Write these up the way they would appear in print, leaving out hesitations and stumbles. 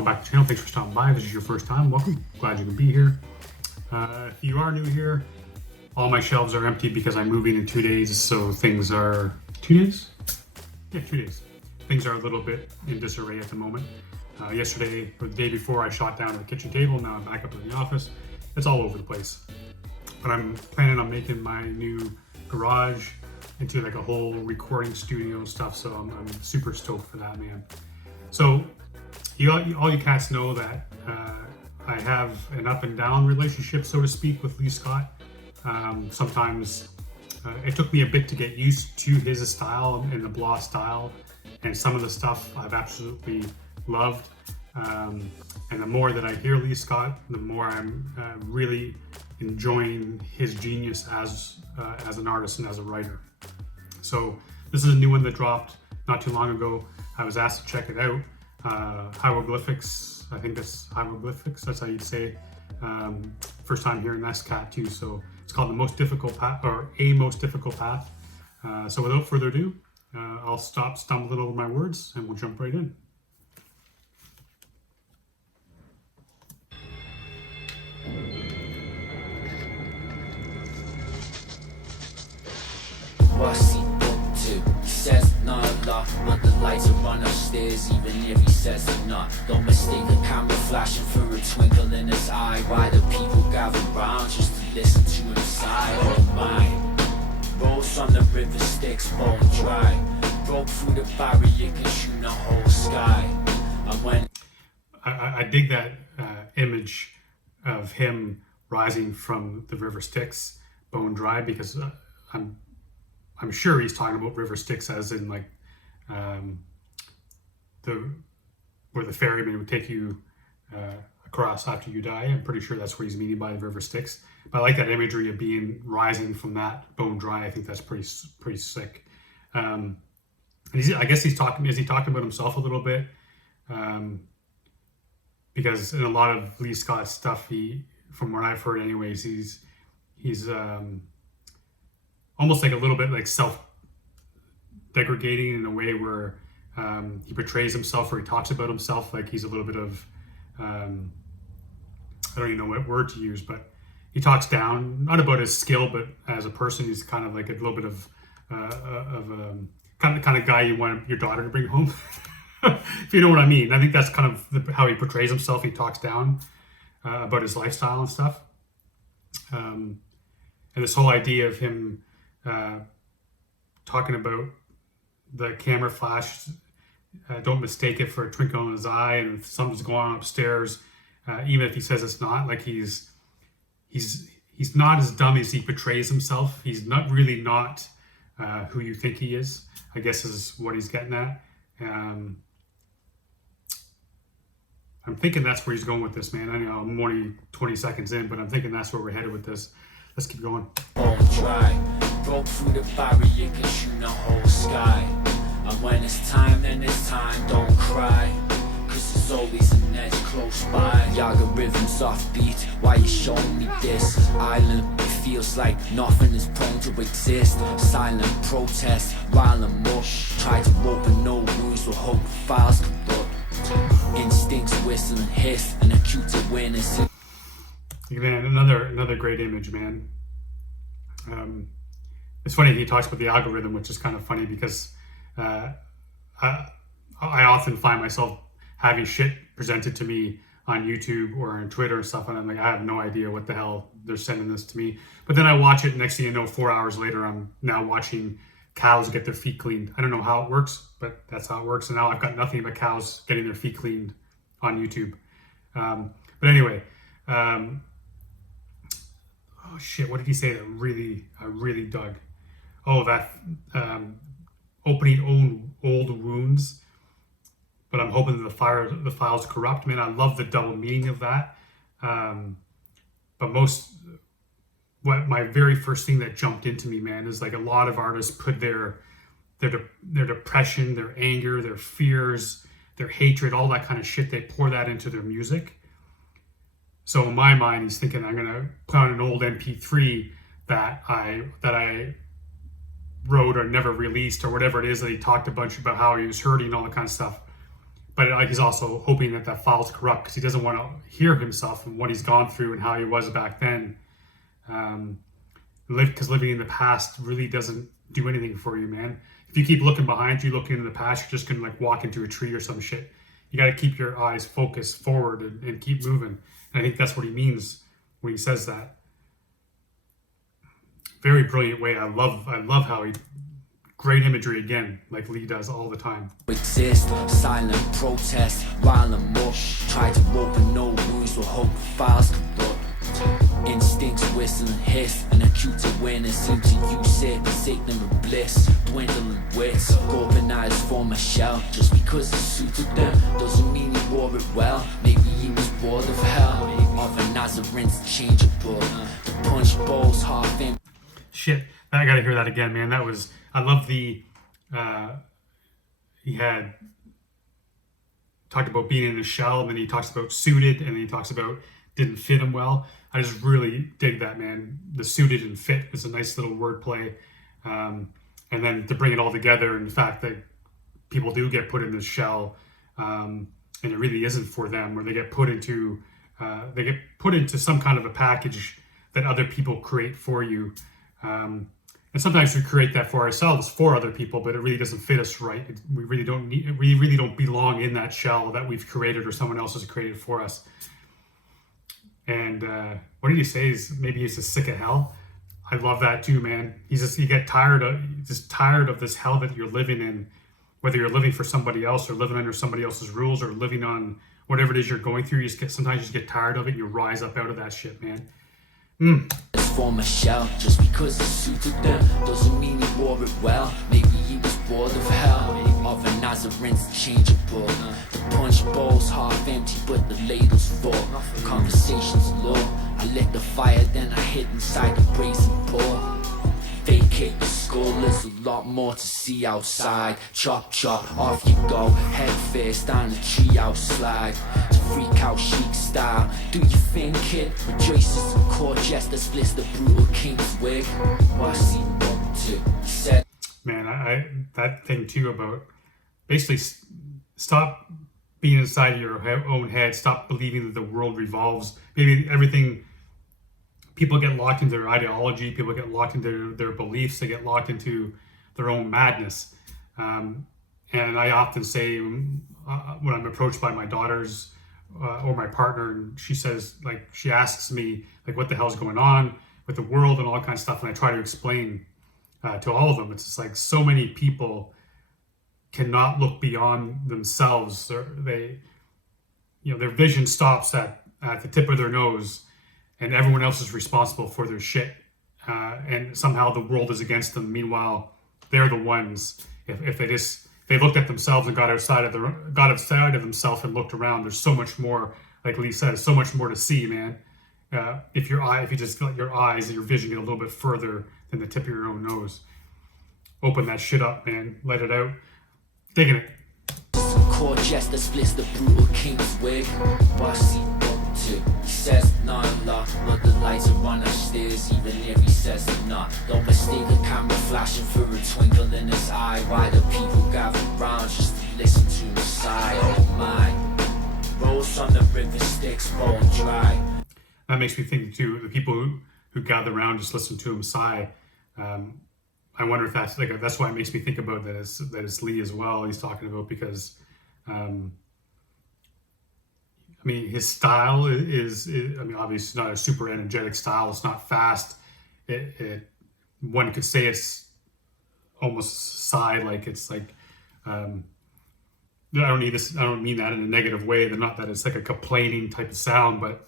welcome back to the channel. Thanks for stopping by. If this is your first time, welcome. Glad you can be here. If you are new here, all my shelves are empty because I'm moving in 2 days, so things are... 2 days? Yeah, 2 days. Things are a little bit in disarray at the moment. Yesterday, or the day before, I shot down at the kitchen table. Now I'm back up in the office. It's all over the place. But I'm planning on making my new garage into like a whole recording studio and stuff, so I'm super stoked for that, man. So all you cats know that I have an up and down relationship, so to speak, with Lee Scott. Sometimes it took me a bit to get used to his style and the blah style, and some of the stuff I've absolutely loved. And the more that I hear Lee Scott, the more I'm really enjoying his genius as an artist and as a writer. So this is a new one that dropped not too long ago. I was asked to check it out. Hyroglifics, I think that's Hyroglifics, that's how you'd say. First time hearing that cat too. So it's called The Most Difficult Path, or A Most Difficult Path. So without further ado, I'll stop stumbling over my words and we'll jump right in. What's he up to? He says not a lot, but the lights are on upstairs, even if he says they're not. Don't mistake a camera flashing for a twinkle in his eye. Why do people gather round just to listen to him sigh? Oh my, rolls from the river Styx, bone dry. Broke through the barrier, can shoot the whole sky. And when I dig that image of him rising from the river Styx, bone dry, because I'm sure he's talking about river Styx as in like where the ferryman would take you across after you die. I'm pretty sure that's what he's meaning by the river Styx. But I like that imagery of being rising from that bone dry. I think that's pretty sick. And I guess he's talking about himself a little bit, because in a lot of Lee Scott's stuff, from what I've heard anyways, he's almost like a little bit like self-degrading in a way where he portrays himself, or he talks about himself like he's a little bit of, I don't even know what word to use, but he talks down, not about his skill, but as a person, he's kind of like a little bit of kind of guy you want your daughter to bring home, if you know what I mean. I think that's kind of how he portrays himself. He talks down about his lifestyle and stuff. And this whole idea of him talking about the camera flash, don't mistake it for a twinkle in his eye, and if something's going on upstairs, even if he says it's not, like he's not as dumb as he portrays himself. He's not really not who you think he is, I guess is what he's getting at. I'm thinking that's where he's going with this, man. I know I'm only 20 seconds in, but I'm thinking that's where we're headed with this. Let's keep going. bone dry. Broke through the barrier, can shoot the whole sky. And when it's time, then it's time, don't cry. Cause there's always an edge close by. Yaga rhythms offbeat, why you showing me this island? It feels like nothing is prone to exist. Silent protest, while I'm up. Try to open no wounds, will hope files corrupt. Instincts whistle and hiss, an acute awareness. Man, another great image, man. It's funny he talks about the algorithm, which is kind of funny because I often find myself having shit presented to me on YouTube or on Twitter and stuff, and I'm like, I have no idea what the hell they're sending this to me. But then I watch it, and next thing you know, 4 hours later, I'm now watching cows get their feet cleaned. I don't know how it works, but that's how it works. And now I've got nothing but cows getting their feet cleaned on YouTube. But anyway, oh shit, what did he say that I really dug? Oh, that opening old wounds, but I'm hoping that the file's corrupt. Man, I love the double meaning of that. But my very first thing that jumped into me, man, is like a lot of artists put their depression, their anger, their fears, their hatred, all that kind of shit, they pour that into their music. So in my mind, he's thinking, I'm gonna put on an old MP3 that I wrote or never released, or whatever it is that he talked a bunch about how he was hurting and all that kind of stuff. but like he's also hoping that that file's corrupt because he doesn't want to hear himself and what he's gone through and how he was back then. Because living in the past really doesn't do anything for you, man. If you keep looking behind you, looking into the past, you're just gonna like walk into a tree or some shit. You got to keep your eyes focused forward and keep moving. And I think that's what he means when he says that. Very brilliant way. I love how he, great imagery again, like Lee does all the time. Exist, silent protest, violent muck. Try to open no wounds or hope files corrupt. Instincts whistle and hiss, an acute awareness seem to use it, signal of bliss, dwindling wits, open eyes form a shell, just because it suited them, doesn't mean he wore it well, maybe he was bored of hell, of a Nazarene's changeable, the punch bowl's half empty. Shit, I gotta hear that again, man. That was, I love the, he had talked about being in a shell, and then he talks about suited, and then he talks about didn't fit him well. I just really dig that, man. The suited and fit is a nice little wordplay. And then to bring it all together, and the fact that people do get put in this shell, and it really isn't for them, or they get put into some kind of a package that other people create for you. And sometimes we create that for ourselves, for other people, but it really doesn't fit us right. We really don't belong in that shell that we've created or someone else has created for us. And what did he say? Maybe he's just sick of hell. I love that too, man. You get tired of this hell that you're living in, whether you're living for somebody else or living under somebody else's rules or living on whatever it is you're going through. Sometimes you just get tired of it and you rise up out of that shit, man. Form a shell, just because it suited them, doesn't mean he wore it well. Maybe he was bored of hell, of a Nazarene's changeable. The punch bowl's half empty, but the ladle's full. Conversations low. I lit the fire, then I hid inside the brazen bowl. Vacate the skull, there's a lot more to see outside. Chop chop, off you go, head first down the treehouse slide. To freak out chic style, do you think kid? Rejoices in court jester splits the brutal king's wig. What's he up to? Said, man, I that thing too about basically stop being inside your own head, stop believing that the world revolves. Maybe everything. People get locked into their ideology, people get locked into their beliefs, they get locked into their own madness. And I often say when I'm approached by my daughters or my partner, and she asks me, like, what the hell's going on with the world and all that kind of stuff, and I try to explain to all of them. It's just like so many people cannot look beyond themselves. Their vision stops at the tip of their nose, and everyone else is responsible for their shit. And somehow the world is against them. Meanwhile, they're the ones. If they looked at themselves and got outside of themselves and looked around, there's so much more. Like Lee says, so much more to see, man. If you just let your eyes and your vision get a little bit further than the tip of your own nose, open that shit up, man. Let it out. Digging it. court jester splits the brutal king's wig. What's he up to? He says not a lot, but the lights are on upstairs, even if he says not. Don't mistake a camera flashing for a twinkle in his eye. Why do people gather round just to listen to him sigh? Oh my, rolls on the river Styx, bone dry. That makes me think too, the people who gather around just listen to him sigh. I wonder if that's why it makes me think about that it's Lee as well. He's talking about because, I mean, his style is obviously not a super energetic style. It's not fast. One could say it's almost sigh, like it's like, I don't mean that in a negative way. Not that it's like a complaining type of sound, but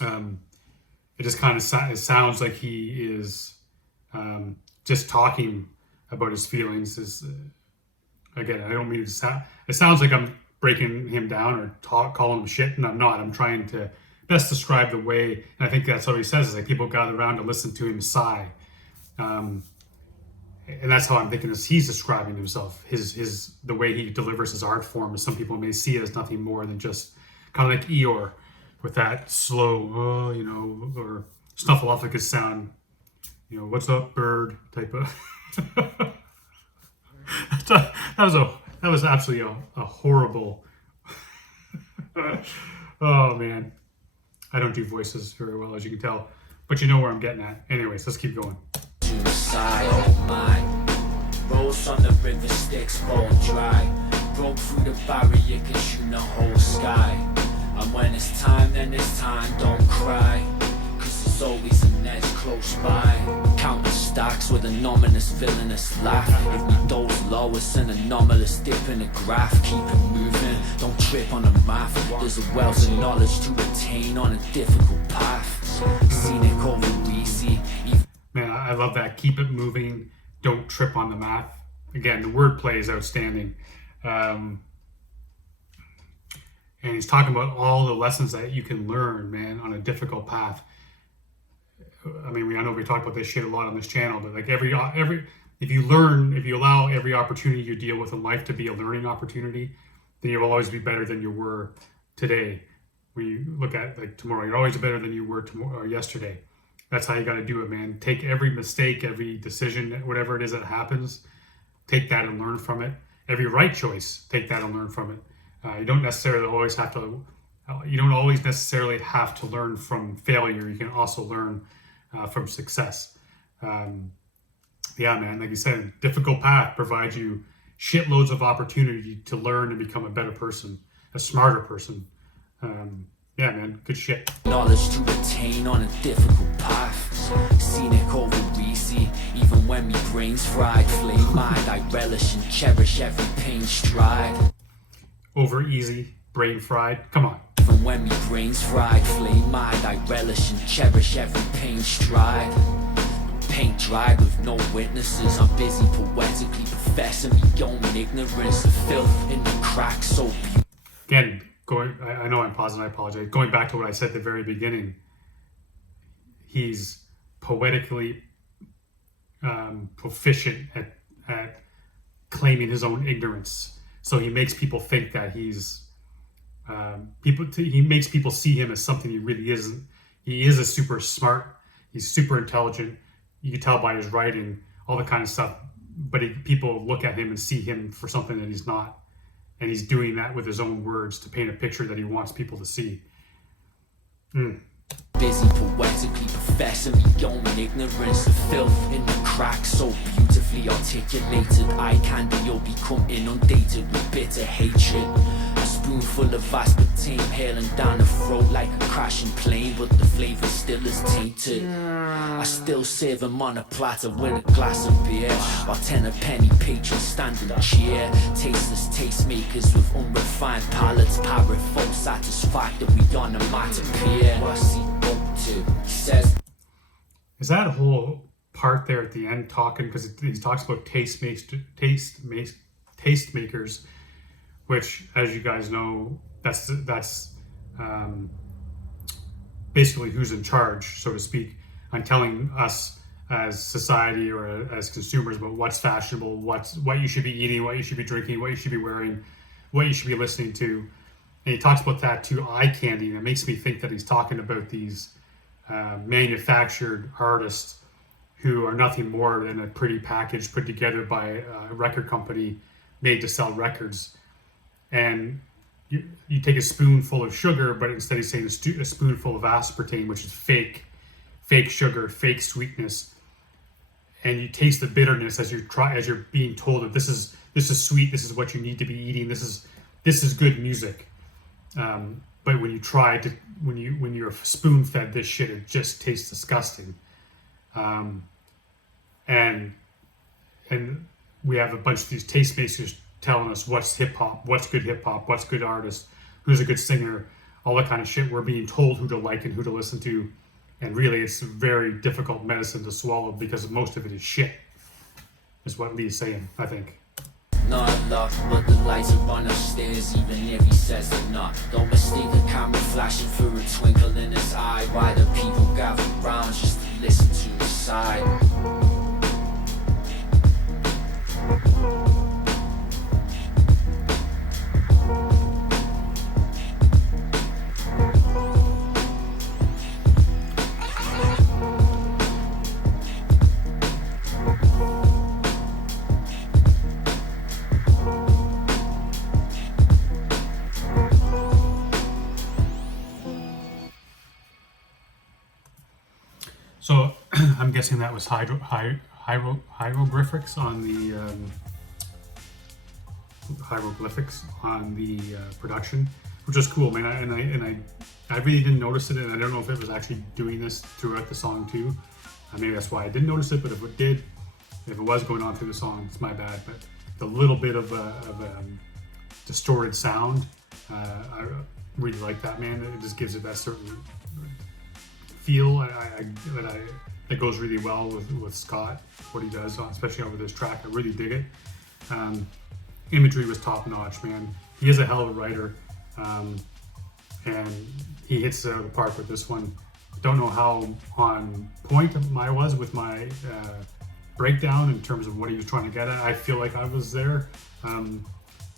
it just kind of it sounds like he is just talking about his feelings. Again, I don't mean to sound. It sounds like I'm breaking him down or calling him shit, and I'm not. I'm trying to best describe the way, and I think that's what he says. Is like people gather around to listen to him sigh, and that's how I'm thinking. Is he's describing himself, the way he delivers his art form. Some people may see it as nothing more than just kind of like Eeyore, with that slow, or Snuffleupagus sound, what's up, bird type of. that was absolutely a horrible Oh man, I don't do voices very well, as you can tell, but you know where I'm getting at. Anyways, let's keep going. Suicide, oh my. Rolls on the river, sticks bone dry. Broke through the barrier, can shoot the whole sky. And when it's time, then it's time, don't cry. Cause there's always an edge close by. Counting stacks with an ominous villainous laugh. If we doze low, it's an anomalous dip in the graph. Keep it moving, don't trip on the math. There's a wealth of knowledge to attain on a difficult path. Scenic over easy. Man, I love that. Keep it moving, don't trip on the math. Again, the wordplay is outstanding. And he's talking about all the lessons that you can learn, man, on a difficult path. I mean, I know we talk about this shit a lot on this channel, but like if you allow every opportunity you deal with in life to be a learning opportunity, then you will always be better than you were today. When you look at like tomorrow, you're always better than you were tomorrow or yesterday. That's how you got to do it, man. Take every mistake, every decision, whatever it is that happens, take that and learn from it. Every right choice, take that and learn from it. You don't always necessarily have to learn from failure. You can also learn from success. Yeah, man, like you said, difficult path provides you shitloads of opportunity to learn and become a better person, a smarter person. Yeah, man, good shit. Knowledge to attain on a difficult path. Scenic over easy, even when my brain's fried. Flame mind, I relish and cherish every pain stride. Over easy, brain fried. Come on. Even when my brain's fried. Flame mind, I relish and cherish every pain stride. Paint dried with no witnesses. I'm busy poetically professing my own ignorance. The filth in the cracks so beautiful. Again, I know I'm pausing, I apologize. Going back to what I said at the very beginning, he's poetically proficient at claiming his own ignorance. So he makes people think that he makes people see him as something he really isn't. He is a super smart, he's super intelligent. You can tell by his writing, all the kind of stuff, but people look at him and see him for something that he's not. And he's doing that with his own words to paint a picture that he wants people to see. Busy poetically professing my own ignorance. The filth in the cracks so beautifully articulated. Eye candy, you'll become inundated with bitter hatred. A spoonful of aspartame hailing down the throat like a crashing plane, but the flavor still is tainted. I still serve them on a platter with a glass of beer, while 10 a penny patrons stand and cheer. Tasteless tastemakers with unrefined palates, powerful satisfactory onomatopoeia. What's he up to? He says. Is that whole part there at the end talking, because he talks about tastemakers, which, as you guys know, that's basically who's in charge, so to speak, on telling us as society or as consumers about what's fashionable, what you should be eating, what you should be drinking, what you should be wearing, what you should be listening to. And he talks about that too, eye candy, and it makes me think that he's talking about these manufactured artists who are nothing more than a pretty package put together by a record company made to sell records. And you take a spoonful of sugar, but instead he's saying a spoonful of aspartame, which is fake sugar, fake sweetness, and you taste the bitterness as you're being told that this is sweet, this is what you need to be eating, this is good music. But when you're spoon fed this shit, it just tastes disgusting. And we have a bunch of these tastemakers telling us what's hip hop, what's good artist, who's a good singer, all that kind of shit. We're being told who to like and who to listen to, and really it's very difficult medicine to swallow because most of it is shit, is what Lee's saying, I think. Not love, but the lights are on upstairs, even if he says they're not. Don't mistake a camera flashing for a twinkle in his eye. Why do people gather round just to listen to his side? guessing that was hieroglyphics on the hieroglyphics on the production, which was cool, man. I really didn't notice it, and I don't know if it was actually doing this throughout the song too. Maybe that's why I didn't notice it. But if it did, if it was going on through the song, it's my bad. But the little bit of distorted sound, I really like that, man. It just gives it that certain feel that goes really well with Scott, what he does, especially over this track. I really dig it. Imagery was top notch, man. He is a hell of a writer, and he hits the park with this one. Don't know how on point I was with my breakdown in terms of what he was trying to get at. I feel like I was there.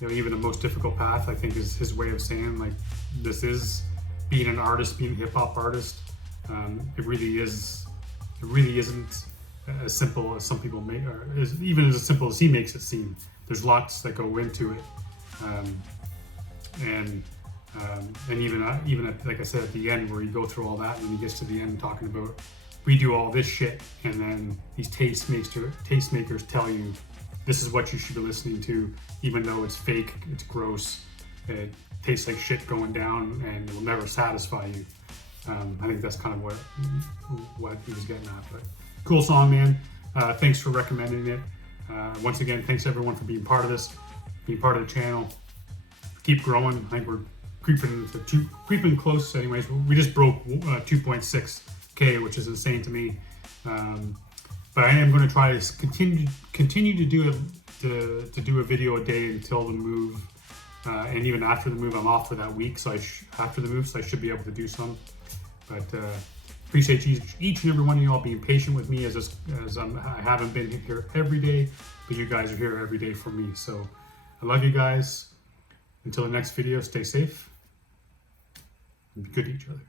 Even the most difficult path, I think, is his way of saying, like, this is being an artist, being a hip hop artist. It really is. It really isn't as simple as some people make, or even as simple as he makes it seem. There's lots that go into it, and even at, like I said, at the end where you go through all that, and he gets to the end talking about, we do all this shit, and then these tastemakers tell you this is what you should be listening to, even though it's fake, it's gross, it tastes like shit going down, and it will never satisfy you. I think that's kind of what he was getting at. But cool song, man. Thanks for recommending it. Once again, thanks everyone for being part of this, being part of the channel. Keep growing. I think we're creeping close. Anyways, we just broke 2.6K, which is insane to me. But I am going to try to continue to do a video a day until the move, and even after the move. I'm off for that week, so after the move, so I should be able to do some. But appreciate each and every one of you all being patient with me, as I haven't been here every day, but you guys are here every day for me. So I love you guys. Until the next video, stay safe and be good to each other.